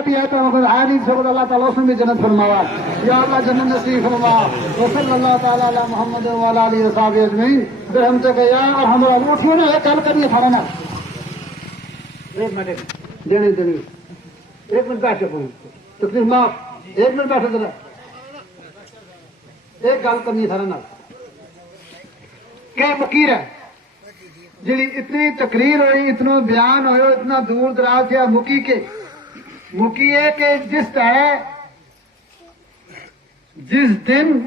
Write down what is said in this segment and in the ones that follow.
بھی ہے تو آئی سے اللہ تعالیٰ اس میں بھی جنت فرماوا یا اللہ جنت نصیب فرما وصلی اللہ تعالیٰ علی محمد وعلی آلہ وصحبہ اجمعین برحمتہ کہ یا ارحم الراحمین اٹھیے نا ایک گل کریے کھانا نا ایک منٹ دینے ایک منٹ بیٹھے تکلیف معاف ایک منٹ بیٹھے ذرا ایک گل کرنی سارا نا کہ فقیر ہے جی اتنی تقریر ہوئی اتنا بیان ہوئے اتنا دور دراز کیا مکی ہے کہ جس ہے جس دن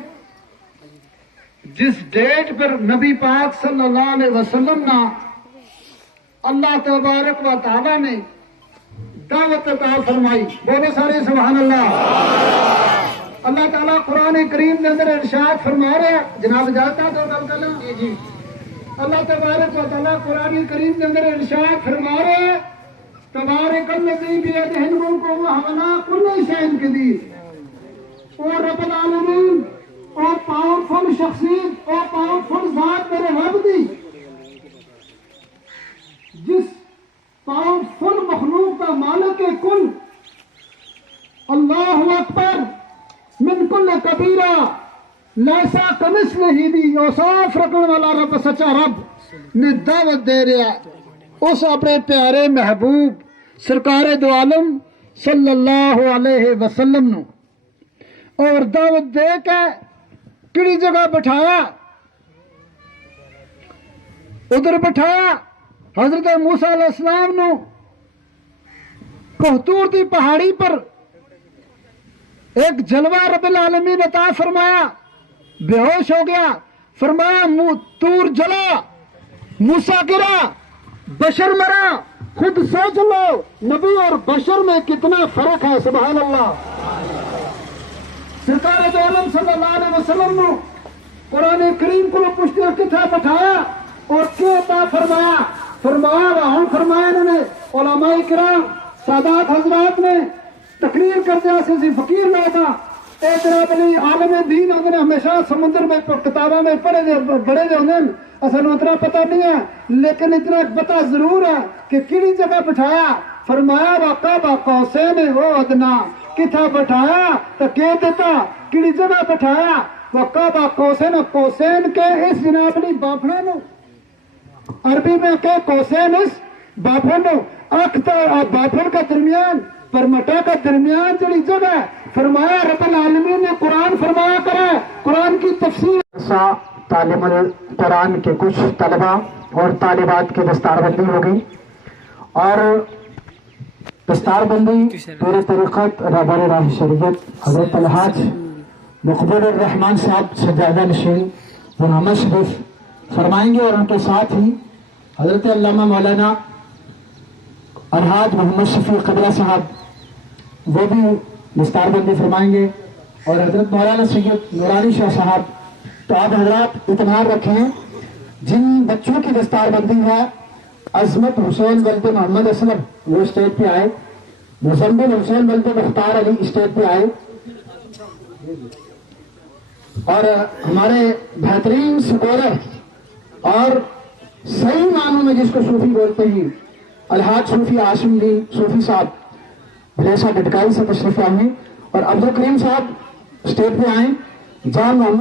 جس ڈیٹ پر نبی پاک صلی اللہ علیہ وسلم نا اللہ تبارک و تعالی نے دعوت عطا فرمائی بولے سارے سبحان اللہ اللہ تعالیٰ قرآن کریم کے اندر ارشاد فرما رہے ہیں جناب جاتا تو گل کر لیں جی اللہ تبارک و تعالیٰ قرآن کریم کے اندر ارشاد فرما رہے ہیں تبارک الذی بیدہ الملک وہو علی کل شیء قدیر او رب العالمین او پاورفل شخصیت او پاورفل ذات میرے رب دی جس پاورفل مخلوق کا مالک کل اللہ اکبر من کل کبیرہ لیسا کمثلہ دی اوصاف رکھنے والا رب سچا رب نے دعوت دے رہا اس اپنے پیارے محبوب سرکار دو عالم صلی اللہ علیہ وسلم نو اور دعوت دے کے کڑی جگہ بٹھایا ادھر بٹھایا حضرت موسیٰ علیہ السلام نو کوہتور دی پہاڑی پر ایک جلوہ رب العالمین عطا فرمایا بے ہوش ہو گیا فرمایا تور جلا موسیٰ گرا بشر مرا خود سوچ لو نبی اور بشر میں کتنا فرق ہے سبحان اللہ سرکار دو عالم صلی اللہ علیہ وسلم نے قرآن کریم کو پشتیاں کتھا بٹھایا اور کیوں عطا فرمایا فرمایا انہوں نے علماء کرام سادات حضرات نے تقریر کرتے ہیں فقیر لوگا ایک جناب علی عالم دین ہوتے ہیں ہمیشہ سمندر میں کتابوں میں پڑھے بڑے جو ہوتے ہیں اصل اتنا پتہ نہیں ہے لیکن اتنا پتہ ضرور ہے کہ کیڑی جگہ بٹھایا فرمایا وقاب قوسین او ادنا کتھا بٹھایا تو کہہ دیتا کیڑی جگہ بٹھایا وقاب قوسین کے اس جناب علی بافڑے نو عربی میں کہ قوسین اس بافڑ نو بافڑ کا درمیان پرمٹا کا درمیان جڑی جگہ فرمایا رب العالمین نے قرآن فرمایا کرے قرآن کی تفسیر تعلیم القرآن کے کچھ طلبہ اور طالبات کی دستار بندی ہو گئی اور دستار بندی پورے طریقت رہبر راہ شریعت حضرت الحاج مقبول الرحمان صاحب سجادہ نشین محمد شریف فرمائیں گے اور ان کے ساتھ ہی حضرت علامہ مولانا الحاج محمد شفیع قبلہ صاحب وہ بھی دستار بندی فرمائیں گے اور حضرت مولانا سید نورانی شاہ صاحب تو آپ حضرات اطمینان رکھیں جن بچوں کی دستار بندی ہے عظمت حسین ولد محمد اسلم وہ اسٹیج پہ آئے مزمل حسین ولد مختار علی اسٹیج پہ آئے اور ہمارے بہترین سکولر اور صحیح معنوں میں جس کو صوفی بولتے ہیں الحاج صوفی عاصم جی صوفی صاحب بلیسا ڈٹکائی سے تشریف آئیں اور عبدالکریم صاحب اسٹیج پہ آئیں جان محمد